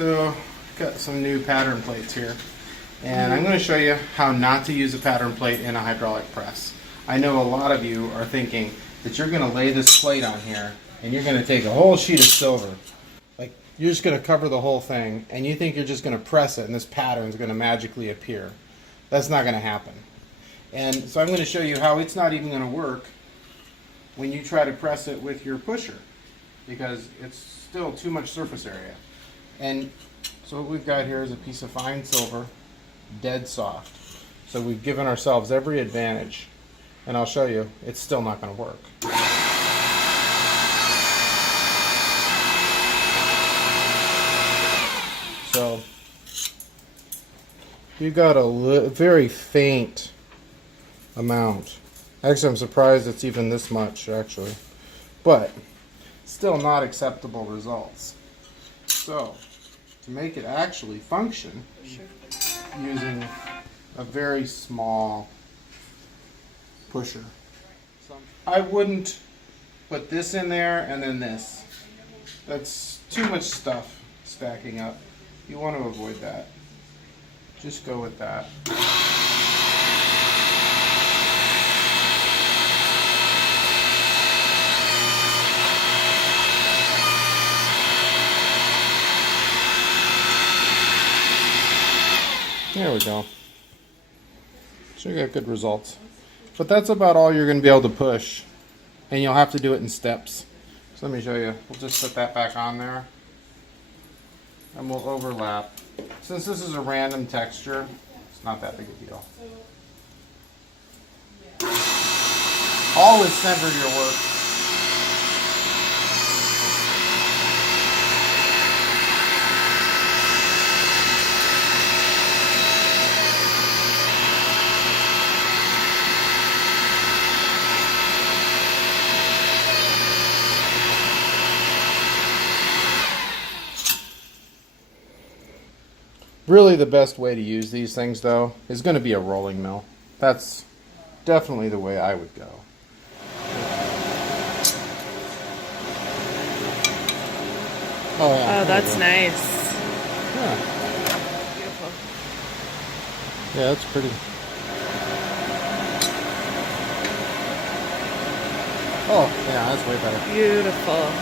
So, got some new pattern plates here, and I'm going to show you how not to use a pattern plate in a hydraulic press. I know a lot of you are thinking that you're going to lay this plate on here, and you're going to take a whole sheet of silver, like you're just going to cover the whole thing, and you think you're just going to press it, and this pattern is going to magically appear. That's not going to happen. And so I'm going to show you how it's not even going to work when you try to press it with your pusher, because it's still too much surface area. And so what we've got here is a piece of fine silver, dead soft. So we've given ourselves every advantage, and I'll show you, it's still not going to work. So we've got a very faint amount. Actually, I'm surprised it's even this much, actually. But still not acceptable results. So, to make it actually function, using a very small pusher. I wouldn't put this in there and then this. That's too much stuff stacking up. You want to avoid that. Just go with that. There we go. So you got good results. But that's about all you're going to be able to push. And you'll have to do it in steps. So let me show you. We'll just put that back on there. And we'll overlap. Since this is a random texture, it's not that big a deal. Always center your work. Really, the best way to use these things, though, is going to be a rolling mill. That's definitely the way I would go. Oh, yeah. Oh, that's nice. Yeah. Beautiful. Yeah, that's pretty. Oh, yeah, that's way better. Beautiful.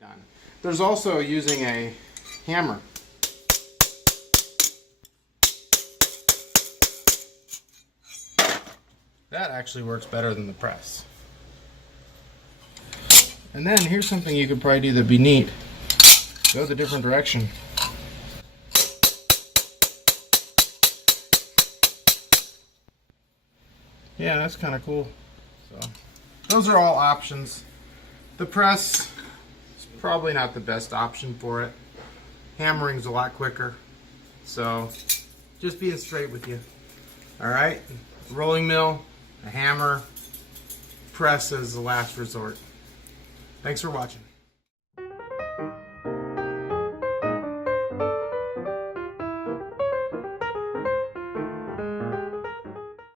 Done. There's also using a hammer. That actually works better than the press. And then here's something you could probably do that'd be neat. Go the different direction. Yeah, that's kind of cool. So those are all options. The press, probably not the best option for it. Hammering's a lot quicker. So, just being straight with you. Alright? Rolling mill, a hammer, press is the last resort. Thanks for watching.